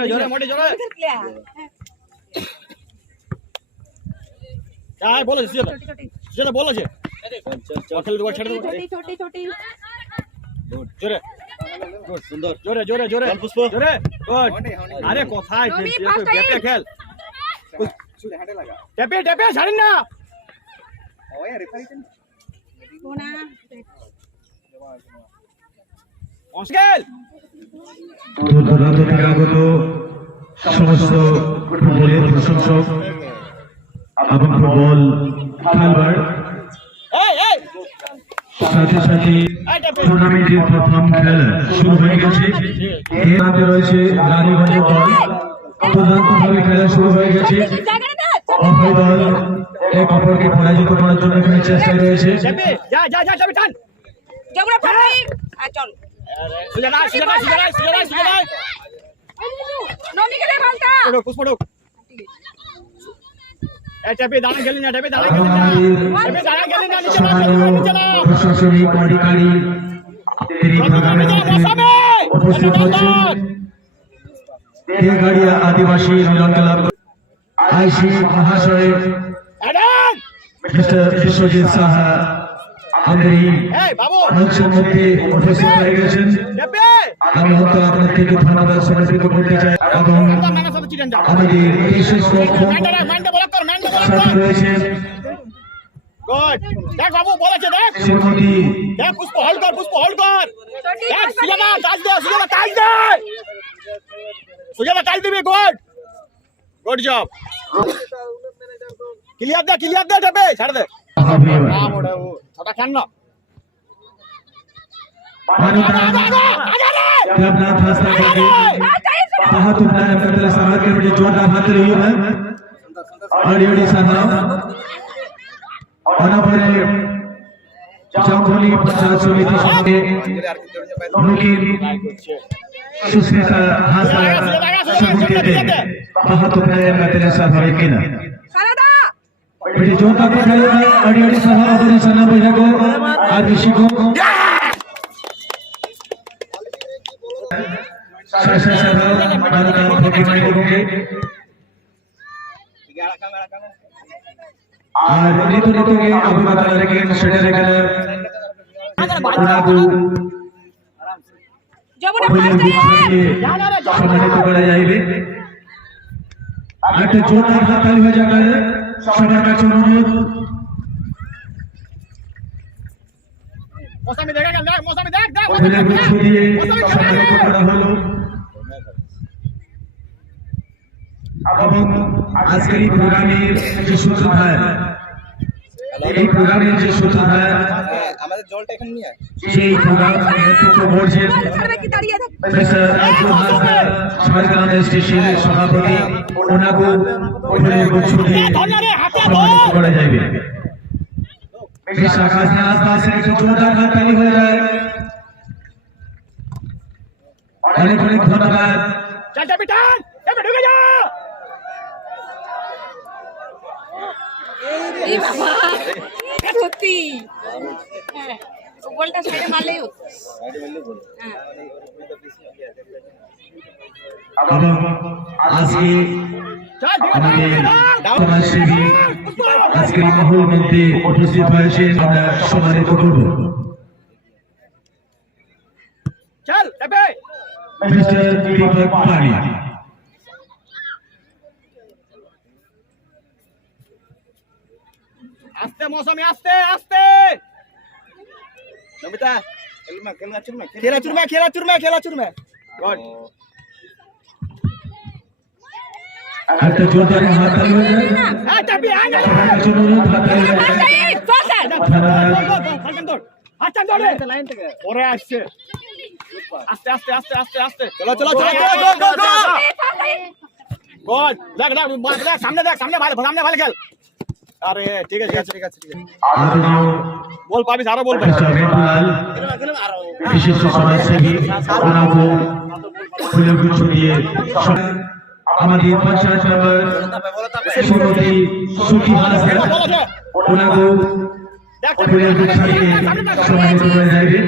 जोरे जोरे मोटे जोरे क्या है बोलो सीधा बोलो जी चल चल दो छड़ दो छोटी छोटी जोरे गुड सुंदर जोरे जोरे जोरे पुष्प जोरे गुड अरे কোথায় খেলছিস তুই বেপে খেল হাঁটে লাগা টেপে টেপে ছাড়িন না ওই রেফারি কোনা অস্কেল দূরান্ত থেকে আগত সমস্ত ফুটবলের প্রশংসক এবং ফুটবল খেলোয়াড় সাথে সাথে টুর্নামেন্টের প্রথম খেলা শুরু হয়ে গেছে। এর মধ্যে রয়েছে রানীগঞ্জ দল, দুর্দান্তভাবে খেলা শুরু হয়ে গেছে। অভয় দল এক অপরকে পরাজিত করার জন্য এখানে চেষ্টা রয়েছে। যা যা যা সবই টান জবরা ফাটাই চল সুজানা সুজানা সুজানা সুজানা সুজানা নমি কে বলতা পুষ্প ঢোক এই টেপে দাঁড়া গেলি না টেপে দাঁড়া গেলি না টেপে দাঁড়া গেলি না নিচে না প্রশাসনিক অধিকারী তিনি উপস্থিত হচ্ছেন। তেলগাড়িয়া আদিবাসী মিলন ক্লাব আইসি মহাশয় মিস্টার বিশ্বজিৎ সাহা আমাদের মঞ্চের মধ্যে উপস্থিত হয়ে গেছেন। আমি হয়তো আপনার থেকে ধন্যবাদ সমর্পিত করতে চাই এবং আমাদের বিশেষ সাথে রয়েছেন দেখ বাবু বলেছে দেখ শ্রীমতী দেখ পুষ্প হোল্ড কর দেখ সুজানা টাচ দে সুজানা টাচ দিবি গুড জব ক্লিয়ার দে টেপে ছাড় দে না মোড়ে ও ছোটা খেল না देवनाथ हंसना करके बहुत उपनायक करते समाज के बड़े जोरदार हाथ रही है अड़ी सभा अनपरे जंगली पंचायत समिति संगे मुखी सुस्मिता हंसना सबूते बहुत उपनायक करते सभा के ना बड़े जोरदार खेल अड़ी सभा अपने सना बजा को और ऋषि को আর ঋতু ঋতুকে অভিজ্ঞতা রেখে সেটা এখানে সম্মানিত করা যাইবে। একটা জোরদার হাততালি হয়ে যাবে সবার কাছে অনুরোধ। মৌসুমী দেখ সম্মানিত করা হলো এবং আজকের এই প্রোগ্রামের যে সূত্রধার আমাদের জলটা এখানে নিয়ে সেই প্রোগ্রামের নেতৃত্ব করছেন সরকার স্টেশনের সভাপতি ওনাকে ফুলের গুচ্ছ দিয়ে সম্মানিত করা যাবে। इस आकाश में आसपास से एक जोरदार हाथताली हो जाए। अनेक अनेक धन्यवाद। चल कैपिटन ढुके जा এই বাবা সত্যি হ্যাঁ বলটা সাইডে মারলেই হতো হ্যাঁ এবং আজকে আমাদের সমাজসেবী আজকের এই মহল মধ্যে উপস্থিত হয়েছেন আমরা সম্মানিত করব। চল টেপে মিস্টার দীপক পানি আস্তে মৌসুমী আস্তে নমিতা খেলা চুরমা গুড একটা জোরদার হাততালি হয়ে যায়। টেপে আয় না অনুরোধ হাততালি হয়ে যায়। আচ্ছা দৌড়ে লাইন থেকে পরে আসছে আস্তে চলো গুড দেখ সামনে ভালো খেল আরে ঠিক আছে বল পাবি আরো বল বিশেষ সমাজসেবী ওনাকে ফুলের গুচ্ছ দিয়ে আমাদের পঞ্চায়েত মেম্বার শ্রীমতী সুখী হাসনা ওনাকে ফুলের গুচ্ছ দিয়ে সম্মানিত করে যাবে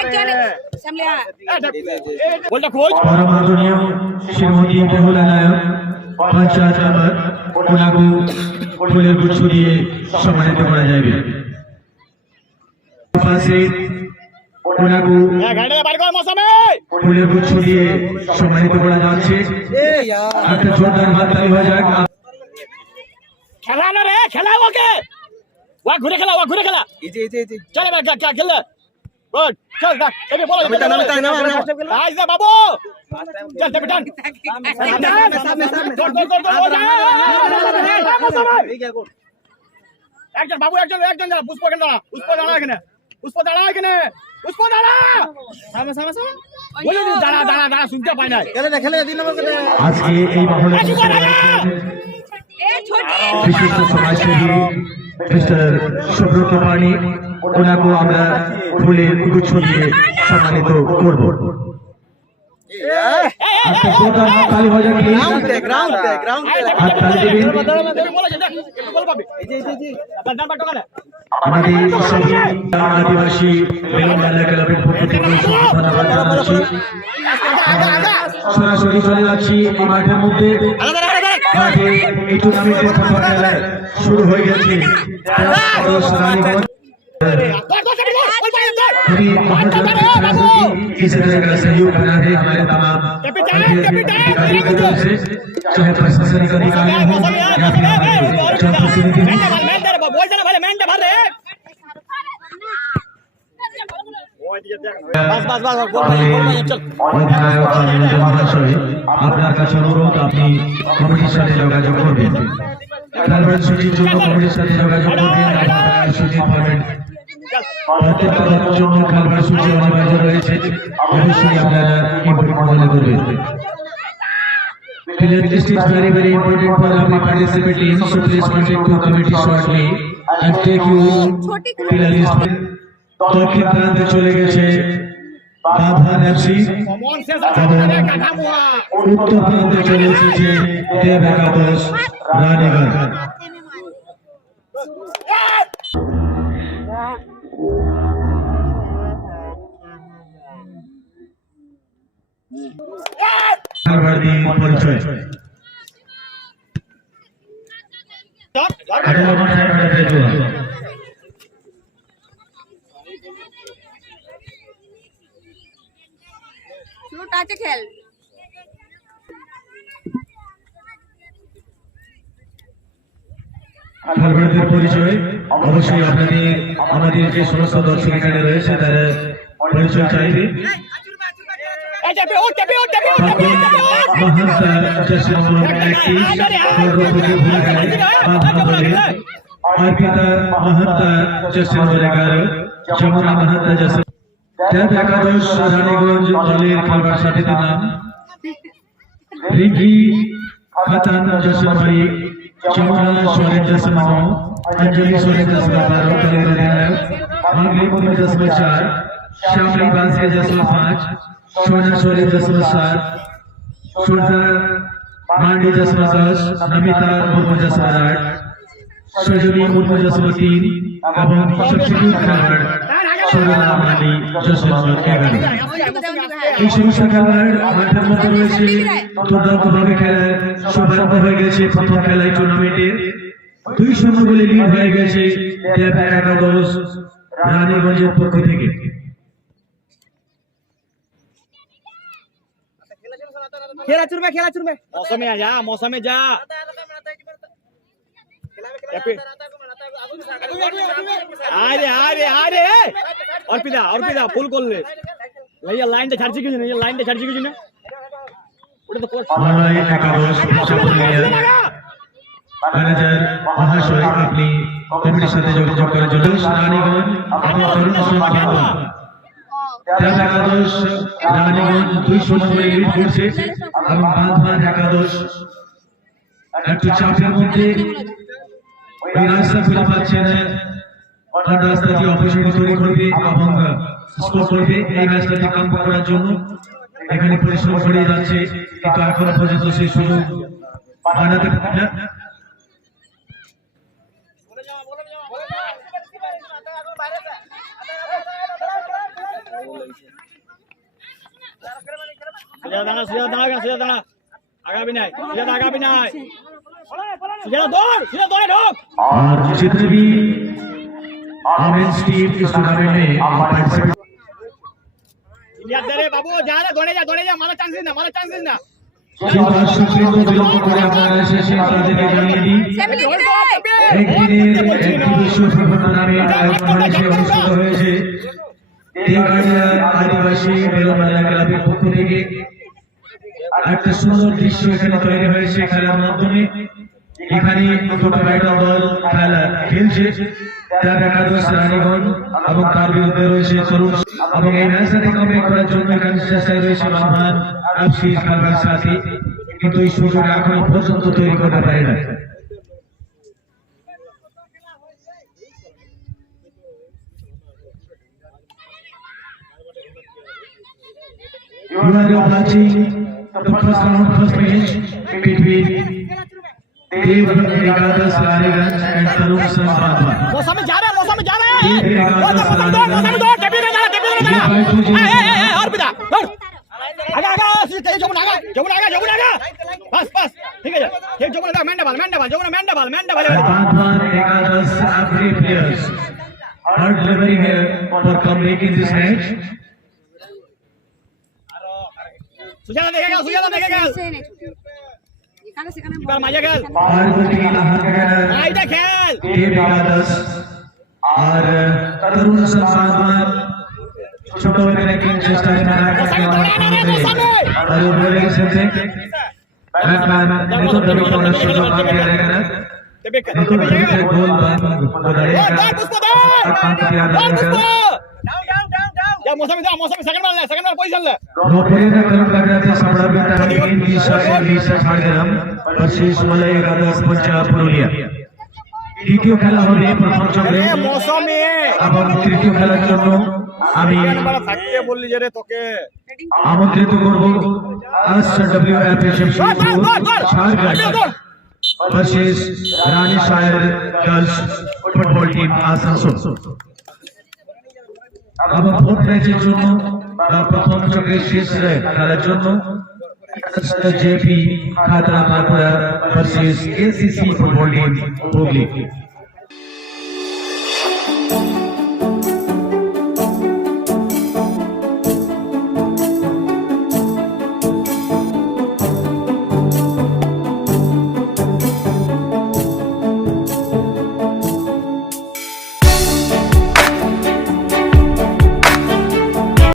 একজন সামনে বলটা খোঁজ পরম আদরণীয় শ্রীমতী বেহুলা নায়ক পঞ্চায়েত মেম্বার ওনাকে ফুলের গুচ্ছ দিয়ে সম্মানিত করা যাবে পাশে ওনাকে গাড়ি বার কর মৌসুমে ফুলের গুচ্ছ দিয়ে সম্মানিত করা যাচ্ছে একটা জোরদার হাততালি হয়ে যাক খেলা না রে খেলা ওকে ওয়া ঘুরে খেলা চলে ভাই क्या खेल गुड चल देख ये बोलो आज दे बाबू चल टेपी डान একজন বাবু একজন দাঁড়া পুষ্প দাঁড়া এখানে পুষ্প দাঁড়া বলে দিন দাঁড়া শুনতে পাই না আজকে এই মহলে এ ছোটি বিশিষ্ট সমাজসেবী মিস্টার সুব্রত পাণি ওনাকে আমরা ফুলের গুচ্ছ দিয়ে সম্মানিত করব একটা জোরদার হাততালি হয়ে যাক প্লিজ হাততালি দেবেন আমাদের সবই আদিবাসী মেলা ক্লাবের পক্ষ থেকে ধন্যবাদ জানাচ্ছি সরাসরি চলে যাচ্ছি এই মাঠের মধ্যে মাঠে এই টুর্নামেন্টের প্রথম খেলায় শুরু হয়ে গেছে রানীগঞ্জ पूरी मोहम्मद इस तरह का सहयोग बना है हमारे तमाम अधिकारियों की तरफ से चाहे प्रशासनिक अधिकारी हो या फिर जनप्रतिनिधि আপনার কাছে অনুরোধ আপনি কমিটির সাথে যোগাযোগ করবেন খেলোয়াড় সূচির জন্য কমিটির সাথে যোগাযোগ করবেন সূচি পাবেন প্রত্যেকটা দলের জন্য খেলোয়াড় সূচি অনিবার্য রয়েছে অবশ্যই আপনারা ইম্পোর্ট মডেলে করবেন Player list is very important for every participating, so please contact to committee shortly and take you player list. দক্ষিণ প্রান্তে চলে গেছে বাঁধান এফসি কমন শেষ আছে রে কাটা মোয়া উত্তর প্রান্তে চলে এসেছে দেব একাদশ রানীগঞ্জ খেলোয়াড়দের পরিচয় শুরু টাচে খেল খেলোয়াড়দের পরিচয় অবশ্যই আপনাদের আমাদের যে সমস্ত দর্শক এখানে রয়েছে তারা পরিচয় চাইবে এই টেপি ও महंता जैसे अर्पिता महंता जैसे যমুনা महंता जैसे একাদশ রানীগঞ্জ দলের খেলোয়াড় সাথীদের নাম रिद्धि खातान जैसे যমুনা सोरेन जैसे अंजलि सोरेन जैसे दलेर अधिनायक मांगली मुनि जैसे 4 श्यामली बांसिया जैसे 5 सोना सोरेन जैसे 7 सुल्तान मांडी जसमा 10 नमिता मुर्मू जसमा 8 सजनी मुर्मू जसमा 3 এবং সবচেয়ে খেলোয়াড় সুরনা মান্ডি জসমা 11 এই সমস্ত খেলোয়াড় মাঠের মধ্যে রয়েছে দুর্দান্তভাবে খেলায় শুভারম্ভ হয়ে গেছে প্রথম খেলায় টুর্নামেন্টের 2-0 গোলে লিড হয়ে গেছে দেব একাদশ রানীগঞ্জের পক্ষ থেকে खेला चुरमे मौसम में जा আরে অর্পিতা ফুল করলে ভাইয়া লাইনটা ছাড়ছি কিছু না ওটা তো লড়াই একাদশ ম্যানেজার মহাশয় আপনি কমিটির সাথে যোগাযোগ করার জন্য রানীগঞ্জ এবং তরুণ সংখ্যা দেব একাদশ রানীগঞ্জ 2-0 গোলে লিড করছে এবং বাঁধবান একাদশ একটু চাপের মধ্যে ওই রাস্তা খুলে পাচ্ছে না কোন রাস্তা দিয়ে অপরচুনিটি তৈরি করবে এবং স্কোর করবে এই ম্যাচটাকে কমপ্লিট করার জন্য এখানে পরিশ্রম করে যাচ্ছে কিন্তু এখনো পর্যন্ত সেই সুযোগ বানাতে পারে না সুজা দাঁড়া আগাবি নাই সুজা দৌড় ঢোক और जितने भी वुमेन्स टीम इस टूर्नामेंट में पार्टिसिपेट ইলিয়াস দে রে বাবু যা রে দৌড়ে যা মারা চান্স দিস না जो दर्शक बिंदु विलंब করে আপনারা শেষে আপনাদেরকে জানিয়ে দিই ফ্যামিলি एक विश्व फुटबल टूर्नामेंट आयोजन অনুষ্ঠিত হয়েছে তেঘাড়িয়া আদিবাসী বেলবাজার ক্লাবের পক্ষ থেকে একটা সুন্দর দৃশ্য এখানে তৈরি হয়েছে খেলার মাধ্যমে এখানে দুটো রাইডার দল খেলা খেলছে তার একাদশ রানীগঞ্জ এবং তার বিরুদ্ধে রয়েছে তরুণ এবং এই ম্যাচটাকে কমপ্লিট করার জন্য এখানে চেষ্টায় রয়েছে রহমান আফসি খেলবার সাথে কিন্তু এই সুযোগ এখনো পর্যন্ত তৈরি করতে পারে না You are watching the first round, first match between Dev Egadas Raniganj and Tarun Sambhava. मौसम में जा रहा है मौसम में दौड़ टेपी ना और बिदा दौड़ आगा तेज जमुन आगा बस ठीक है ठीक जमुन आगा मेंडाबाल Badwan Egadas every players are delivering for completing this match. सुजाना देखेगा इधर मजा खेल और दूसरी लाहौर का आइडा खेल Dev Egadas और तरुण संभावना छोटे बड़े के चेष्टा में और बोले के से बैटमैन ने तो डबल कॉर्नर शॉट मार दिया है टेपी तो गोल बार बढ़ेगा कांत किया या मौसम सेकंड बार पोजीशन ले रोपरेगा करून लागण्याचा सामना बेटाने वीसा झाडग्राम वर्सेस मलय एकादश पंजाब पुरुलिया দ্বিতীয় খেলা হবে প্রথম চক্রে মৌসুমে এবং তৃতীয় খেলার জন্য আমি থাকতে বললি যে রে তোকে আমন্ত্রিত করব SWFHM ঝাড়গ্রাম वर्सेस रानी शायर गर्ल्स फुटबल टीम आसानसोल এবং ভোট ম্যাচের জন্য প্রথম চক্রের শেষ খেলার জন্য জেপি খাতরা মারপুরা versus ACC football team Hooghly